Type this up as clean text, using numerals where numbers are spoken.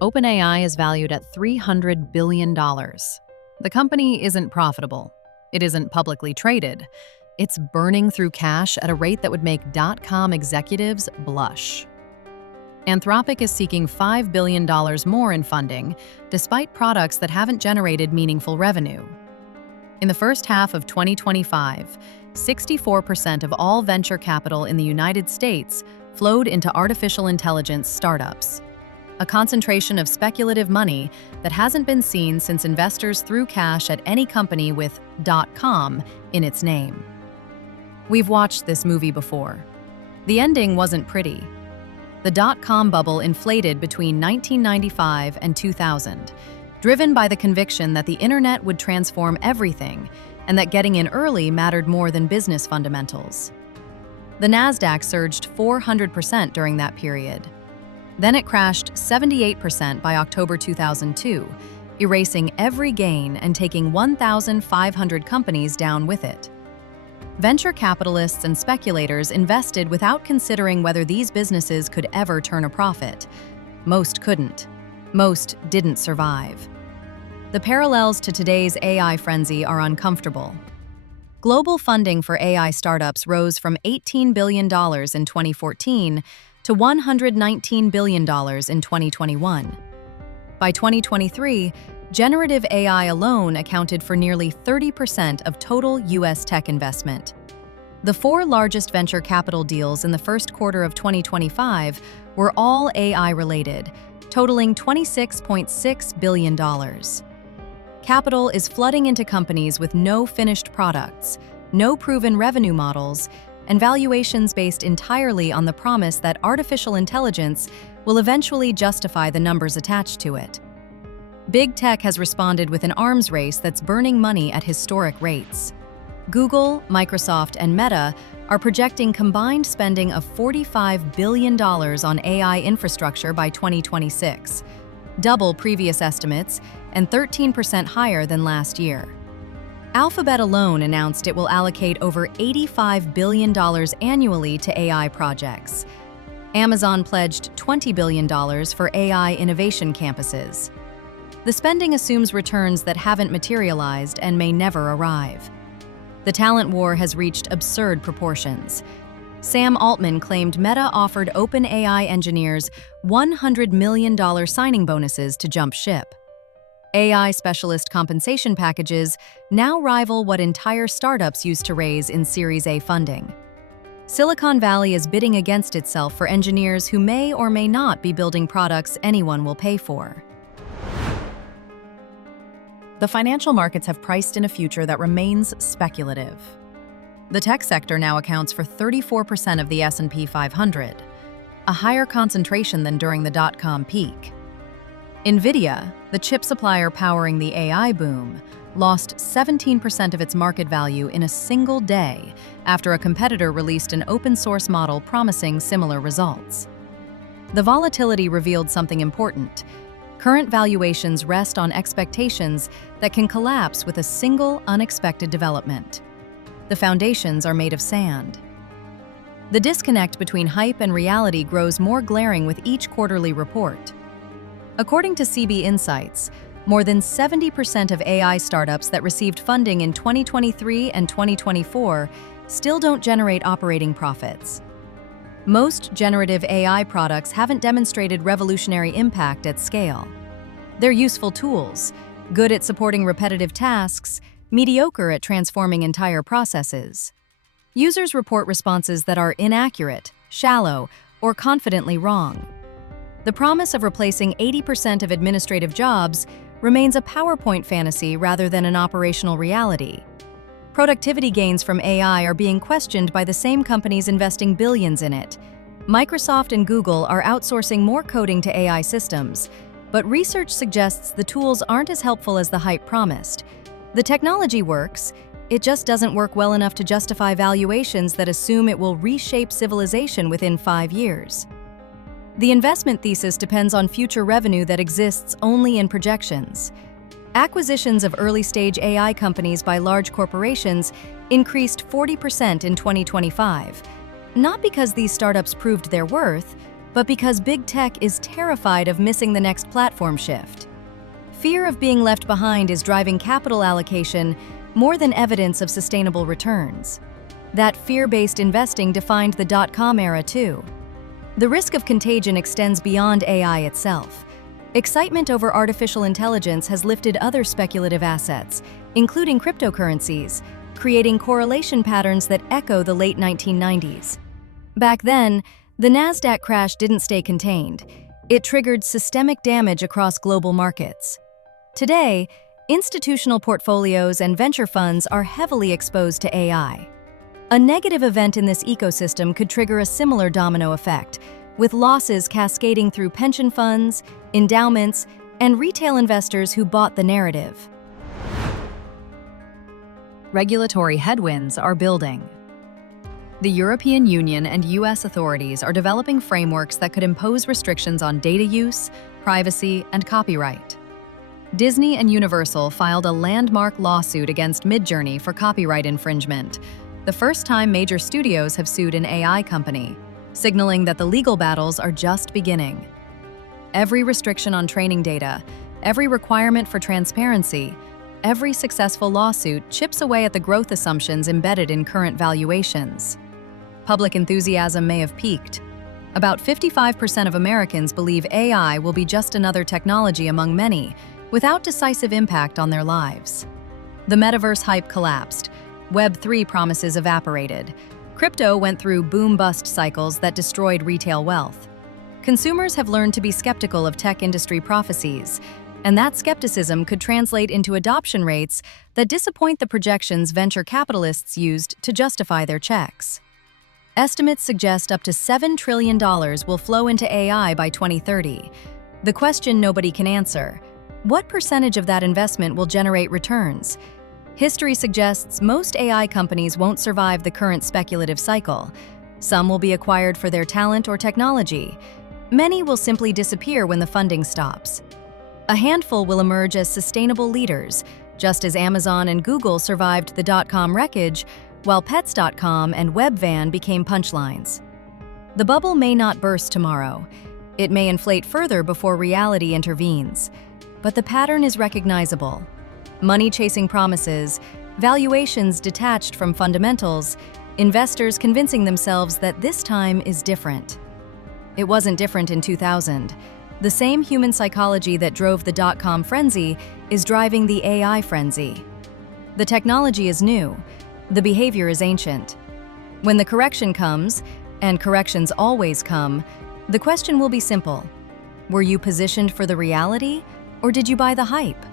OpenAI is valued at $300 billion. The company isn't profitable. It isn't publicly traded. It's burning through cash at a rate that would make .com executives blush. Anthropic is seeking $5 billion more in funding, despite products that haven't generated meaningful revenue. In the first half of 2025, 64% of all venture capital in the United States flowed into artificial intelligence startups, a concentration of speculative money that hasn't been seen since investors threw cash at any company with .com in its name. We've watched this movie before. The ending wasn't pretty. The .com bubble inflated between 1995 and 2000, driven by the conviction that the internet would transform everything and that getting in early mattered more than business fundamentals. The NASDAQ surged 400% during that period. Then it crashed 78% by October 2002, erasing every gain and taking 1,500 companies down with it. Venture capitalists and speculators invested without considering whether these businesses could ever turn a profit. Most couldn't. Most didn't survive. The parallels to today's AI frenzy are uncomfortable. Global funding for AI startups rose from $18 billion in 2014 to $119 billion in 2021. By 2023, generative AI alone accounted for nearly 30% of total U.S. tech investment. The four largest venture capital deals in the first quarter of 2025 were all AI-related, totaling $26.6 billion. Capital is flooding into companies with no finished products, no proven revenue models, and valuations based entirely on the promise that artificial intelligence will eventually justify the numbers attached to it. Big tech has responded with an arms race that's burning money at historic rates. Google, Microsoft, and Meta are projecting combined spending of $45 billion on AI infrastructure by 2026, double previous estimates and 13% higher than last year. Alphabet alone announced it will allocate over $85 billion annually to AI projects. Amazon pledged $20 billion for AI innovation campuses. The spending assumes returns that haven't materialized and may never arrive. The talent war has reached absurd proportions. Sam Altman claimed Meta offered OpenAI engineers $100 million signing bonuses to jump ship. AI specialist compensation packages now rival what entire startups used to raise in Series A funding. Silicon Valley is bidding against itself for engineers who may or may not be building products anyone will pay for. The financial markets have priced in a future that remains speculative. The tech sector now accounts for 34% of the S&P 500, a higher concentration than during the dot-com peak. NVIDIA, the chip supplier powering the AI boom, lost 17% of its market value in a single day after a competitor released an open-source model promising similar results. The volatility revealed something important. Current valuations rest on expectations that can collapse with a single unexpected development. The foundations are made of sand. The disconnect between hype and reality grows more glaring with each quarterly report. According to CB Insights, more than 70% of AI startups that received funding in 2023 and 2024 still don't generate operating profits. Most generative AI products haven't demonstrated revolutionary impact at scale. They're useful tools, good at supporting repetitive tasks, mediocre at transforming entire processes. Users report responses that are inaccurate, shallow, or confidently wrong. The promise of replacing 80% of administrative jobs remains a PowerPoint fantasy rather than an operational reality. Productivity gains from AI are being questioned by the same companies investing billions in it. Microsoft and Google are outsourcing more coding to AI systems, but research suggests the tools aren't as helpful as the hype promised. The technology works, it just doesn't work well enough to justify valuations that assume it will reshape civilization within 5 years. The investment thesis depends on future revenue that exists only in projections. Acquisitions of early-stage AI companies by large corporations increased 40% in 2025, not because these startups proved their worth, but because big tech is terrified of missing the next platform shift. Fear of being left behind is driving capital allocation more than evidence of sustainable returns. That fear-based investing defined the dot-com era too. The risk of contagion extends beyond AI itself. Excitement over artificial intelligence has lifted other speculative assets, including cryptocurrencies, creating correlation patterns that echo the late 1990s. Back then, the NASDAQ crash didn't stay contained. It triggered systemic damage across global markets. Today, institutional portfolios and venture funds are heavily exposed to AI. A negative event in this ecosystem could trigger a similar domino effect, with losses cascading through pension funds, endowments, and retail investors who bought the narrative. Regulatory headwinds are building. The European Union and US authorities are developing frameworks that could impose restrictions on data use, privacy, and copyright. Disney and Universal filed a landmark lawsuit against Midjourney for copyright infringement, the first time major studios have sued an AI company, signaling that the legal battles are just beginning. Every restriction on training data, every requirement for transparency, every successful lawsuit chips away at the growth assumptions embedded in current valuations. Public enthusiasm may have peaked. About 55% of Americans believe AI will be just another technology among many, without decisive impact on their lives. The metaverse hype collapsed. Web3 promises evaporated. Crypto went through boom-bust cycles that destroyed retail wealth. Consumers have learned to be skeptical of tech industry prophecies, and that skepticism could translate into adoption rates that disappoint the projections venture capitalists used to justify their checks. Estimates suggest up to $7 trillion will flow into AI by 2030. The question nobody can answer: what percentage of that investment will generate returns? History suggests most AI companies won't survive the current speculative cycle. Some will be acquired for their talent or technology. Many will simply disappear when the funding stops. A handful will emerge as sustainable leaders, just as Amazon and Google survived the dot-com wreckage, while Pets.com and Webvan became punchlines. The bubble may not burst tomorrow. It may inflate further before reality intervenes. But the pattern is recognizable. Money chasing promises, valuations detached from fundamentals, investors convincing themselves that this time is different. It wasn't different in 2000. The same human psychology that drove the dot-com frenzy is driving the AI frenzy. The technology is new. The behavior is ancient. When the correction comes, and corrections always come, the question will be simple. Were you positioned for the reality, or did you buy the hype?